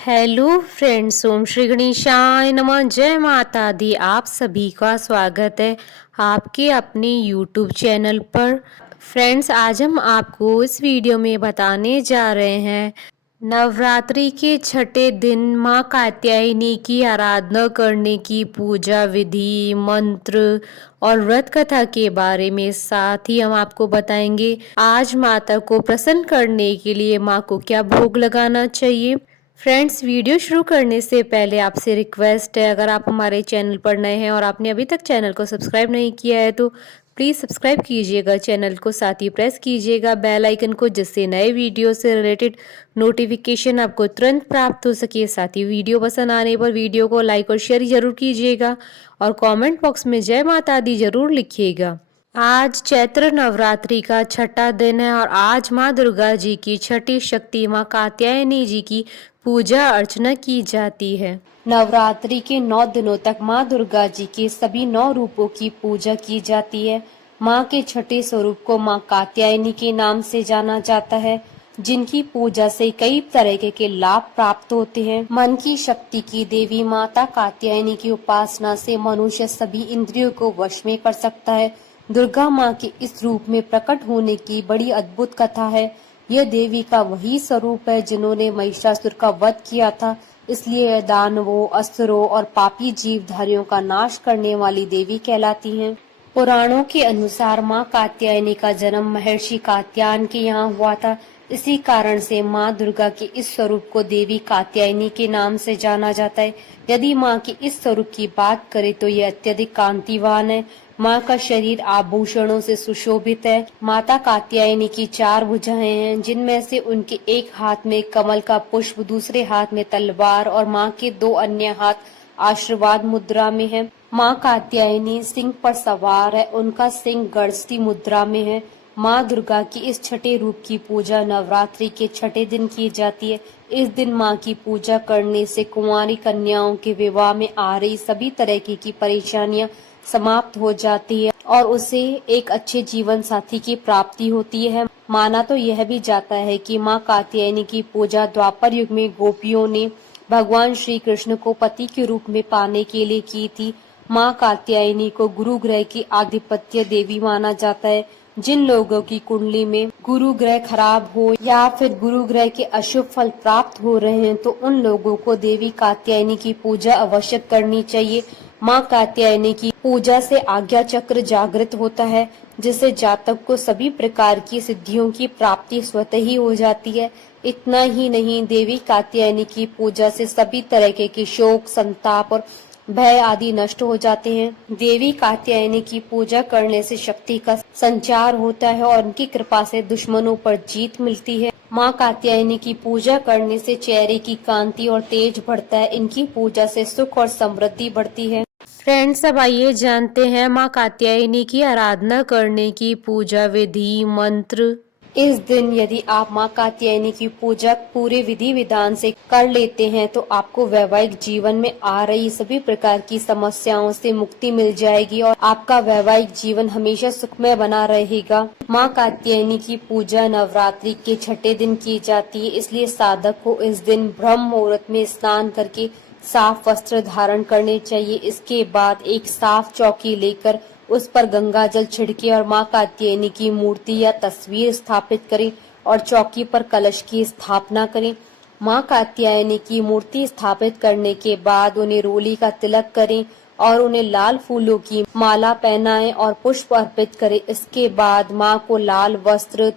Hello friends, ओम श्री गणेशाय नमः। जय माता दी। आप सभी का स्वागत है आपके अपने यूट्यूब चैनल पर। फ्रेंड्स, आज हम आपको इस वीडियो में बताने जा रहे हैं नवरात्रि के छठे दिन माँ कात्यायनी की आराधना करने की पूजा विधि, मंत्र और व्रत कथा के बारे में। साथ ही हम आपको बताएंगे आज माता को प्रसन्न करने के लिए माँ को क्या भोग लगाना चाहिए। फ्रेंड्स, वीडियो शुरू करने से पहले आपसे रिक्वेस्ट है, अगर आप हमारे चैनल पर नए हैं और आपने अभी तक चैनल को सब्सक्राइब नहीं किया है तो प्लीज़ सब्सक्राइब कीजिएगा चैनल को, साथ ही प्रेस कीजिएगा बेल आइकन को, जिससे नए वीडियो से रिलेटेड नोटिफिकेशन आपको तुरंत प्राप्त हो सके। साथ ही वीडियो पसंद आने पर वीडियो को लाइक और शेयर जरूर कीजिएगा और कमेंट बॉक्स में जय माता दी जरूर लिखिएगा। आज चैत्र नवरात्रि का छठा दिन है और आज माँ दुर्गा जी की छठी शक्ति माँ कात्यायनी जी की पूजा अर्चना की जाती है। नवरात्रि के 9 दिनों तक माँ दुर्गा जी के सभी 9 रूपों की पूजा की जाती है। माँ के छठे स्वरूप को माँ कात्यायनी के नाम से जाना जाता है, जिनकी पूजा से कई तरह के लाभ प्राप्त होते हैं। मन की शक्ति की देवी माता कात्यायनी की उपासना से मनुष्य सभी इंद्रियों को वश में कर सकता है। दुर्गा माँ के इस रूप में प्रकट होने की बड़ी अद्भुत कथा है। यह देवी का वही स्वरूप है जिन्होंने महिषासुर का वध किया था, इसलिए दानवों, असुरों और पापी जीवधारियों का नाश करने वाली देवी कहलाती हैं। पुराणों के अनुसार माँ कात्यायनी का जन्म महर्षि कात्यायन के यहाँ हुआ था। इसी कारण से माँ दुर्गा के इस स्वरूप को देवी कात्यायनी के नाम से जाना जाता है। यदि माँ के इस स्वरूप की बात करें तो यह अत्यधिक कांतिवान है। माँ का शरीर आभूषणों से सुशोभित है। माता कात्यायनी की 4 भुजाएं हैं, जिनमें से उनके एक हाथ में कमल का पुष्प, दूसरे हाथ में तलवार और माँ के 2 अन्य हाथ आशीर्वाद मुद्रा में है। माँ कात्यायनी सिंह पर सवार है, उनका सिंह गणस्ती मुद्रा में है। माँ दुर्गा की इस छठे रूप की पूजा नवरात्रि के छठे दिन की जाती है। इस दिन माँ की पूजा करने से कुंवारी कन्याओं के विवाह में आ रही सभी तरह की परेशानियां समाप्त हो जाती है और उसे एक अच्छे जीवन साथी की प्राप्ति होती है। माना तो यह भी जाता है कि माँ कात्यायनी की पूजा द्वापर युग में गोपियों ने भगवान श्री कृष्ण को पति के रूप में पाने के लिए की थी। माँ कात्यायनी को गुरु ग्रह की आधिपत्य देवी माना जाता है। जिन लोगों की कुंडली में गुरु ग्रह खराब हो या फिर गुरु ग्रह के अशुभ फल प्राप्त हो रहे हैं तो उन लोगों को देवी कात्यायनी की पूजा अवश्य करनी चाहिए। माँ कात्यायनी की पूजा से आज्ञा चक्र जागृत होता है, जिससे जातक को सभी प्रकार की सिद्धियों की प्राप्ति स्वतः ही हो जाती है। इतना ही नहीं, देवी कात्यायनी की पूजा से सभी तरह के शोक, संताप और भय आदि नष्ट हो जाते हैं। देवी कात्यायनी की पूजा करने से शक्ति का संचार होता है और उनकी कृपा से दुश्मनों पर जीत मिलती है। माँ कात्यायनी की पूजा करने से चेहरे की कांति और तेज बढ़ता है। इनकी पूजा से सुख और समृद्धि बढ़ती है। फ्रेंड्स, अब आइए जानते हैं माँ कात्यायनी की आराधना करने की पूजा विधि, मंत्र। इस दिन यदि आप माँ कात्यायनी की पूजा पूरे विधि विधान से कर लेते हैं तो आपको वैवाहिक जीवन में आ रही सभी प्रकार की समस्याओं से मुक्ति मिल जाएगी और आपका वैवाहिक जीवन हमेशा सुखमय बना रहेगा। माँ कात्यायनी की पूजा नवरात्रि के छठे दिन की जाती है, इसलिए साधक को इस दिन ब्रह्म मुहूर्त में स्नान करके साफ वस्त्र धारण करने चाहिए। इसके बाद एक साफ चौकी लेकर उस पर गंगा जल छिड़के और माँ कात्यायनी की मूर्ति या तस्वीर स्थापित करें और चौकी पर कलश की स्थापना करें। माँ कात्यायनी की मूर्ति स्थापित करने के बाद उन्हें रोली का तिलक करें और उन्हें लाल फूलों की माला पहनाएं और पुष्प अर्पित करें। इसके बाद माँ को लाल वस्त्र,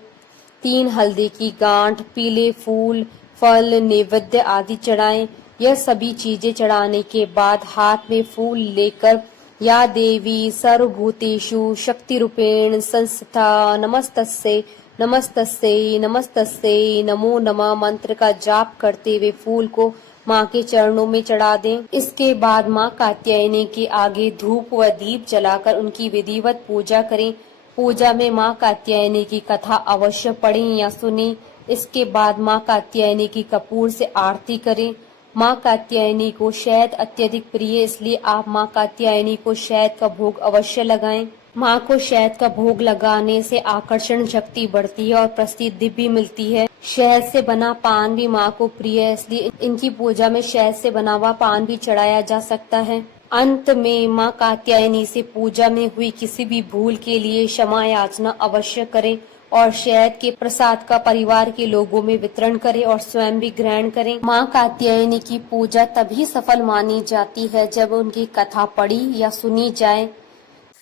3 हल्दी की गांठ, पीले फूल, फल, नैवेद्य आदि चढ़ाएं। यह सभी चीजें चढ़ाने के बाद हाथ में फूल लेकर या देवी सर्वभूतेषु शक्ति रूपेण संस्थिता नमस्तस्यै नमस्तस्यै नमस्तस्यै नमो नमः मंत्र का जाप करते हुए फूल को माँ के चरणों में चढ़ा दें। इसके बाद माँ कात्यायनी के आगे धूप व दीप जलाकर उनकी विधिवत पूजा करें। पूजा में माँ कात्यायनी की कथा अवश्य पढ़ें या सुनें। इसके बाद माँ कात्यायनी की कपूर से आरती करें। माँ कात्यायनी को शहद अत्यधिक प्रिय, इसलिए आप माँ कात्यायनी को शहद का भोग अवश्य लगाएं। माँ को शहद का भोग लगाने से आकर्षण शक्ति बढ़ती है और प्रसिद्धि भी मिलती है। शहद से बना पान भी माँ को प्रिय है, इसलिए इनकी पूजा में शहद से बना हुआ पान भी चढ़ाया जा सकता है। अंत में माँ कात्यायनी से पूजा में हुई किसी भी भूल के लिए क्षमा याचना अवश्य करें और शहद के प्रसाद का परिवार के लोगों में वितरण करें और स्वयं भी ग्रहण करें। माँ कात्यायनी की पूजा तभी सफल मानी जाती है जब उनकी कथा पढ़ी या सुनी जाए।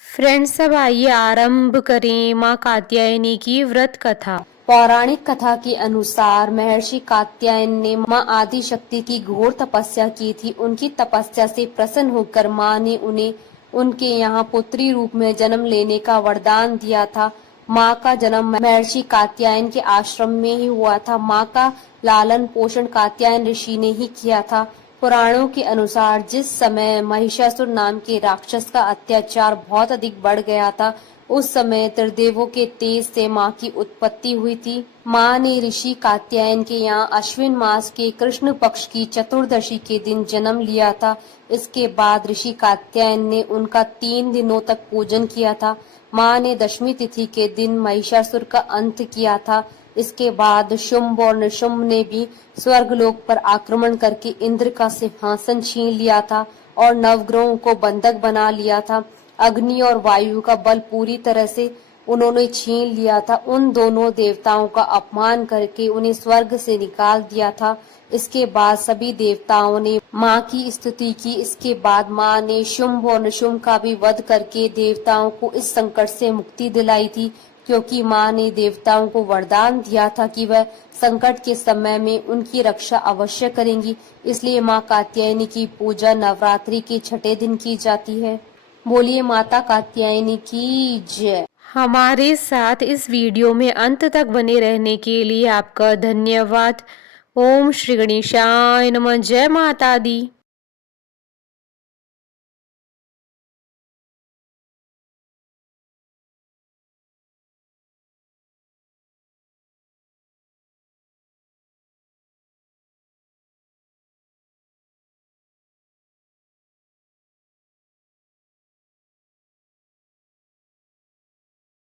फ्रेंड्स, अब आइए आरंभ करें माँ कात्यायनी की व्रत कथा। पौराणिक कथा के अनुसार महर्षि कात्यायन ने माँ आदि शक्ति की घोर तपस्या की थी। उनकी तपस्या से प्रसन्न होकर माँ ने उन्हें उनके यहाँ पुत्री रूप में जन्म लेने का वरदान दिया था। माँ का जन्म महर्षि कात्यायन के आश्रम में ही हुआ था। माँ का लालन पोषण कात्यायन ऋषि ने ही किया था। पुराणों के अनुसार जिस समय महिषासुर नाम के राक्षस का अत्याचार बहुत अधिक बढ़ गया था, उस समय त्रिदेवों के तेज से माँ की उत्पत्ति हुई थी। माँ ने ऋषि कात्यायन के यहाँ अश्विन मास के कृष्ण पक्ष की चतुर्दशी के दिन जन्म लिया था। इसके बाद ऋषि कात्यायन ने उनका 3 दिनों तक पूजन किया था। माँ ने दशमी तिथि के दिन महिषासुर का अंत किया था। इसके बाद शुंभ और निशुंभ ने भी स्वर्गलोक पर आक्रमण करके इंद्र का सिंहासन छीन लिया था और नवग्रहों को बंधक बना लिया था। अग्नि और वायु का बल पूरी तरह से उन्होंने छीन लिया था। उन दोनों देवताओं का अपमान करके उन्हें स्वर्ग से निकाल दिया था। इसके बाद सभी देवताओं ने माँ की स्तुति की। इसके बाद माँ ने शुंभ और निशुंभ का भी वध करके देवताओं को इस संकट से मुक्ति दिलाई थी, क्योंकि माँ ने देवताओं को वरदान दिया था कि वह संकट के समय में उनकी रक्षा अवश्य करेंगी। इसलिए माँ कात्यायनी की पूजा नवरात्रि के छठे दिन की जाती है। बोलिए माता कात्यायनी की जय। हमारे साथ इस वीडियो में अंत तक बने रहने के लिए आपका धन्यवाद। ओम श्री गणेशाय नमः। जय माता दी।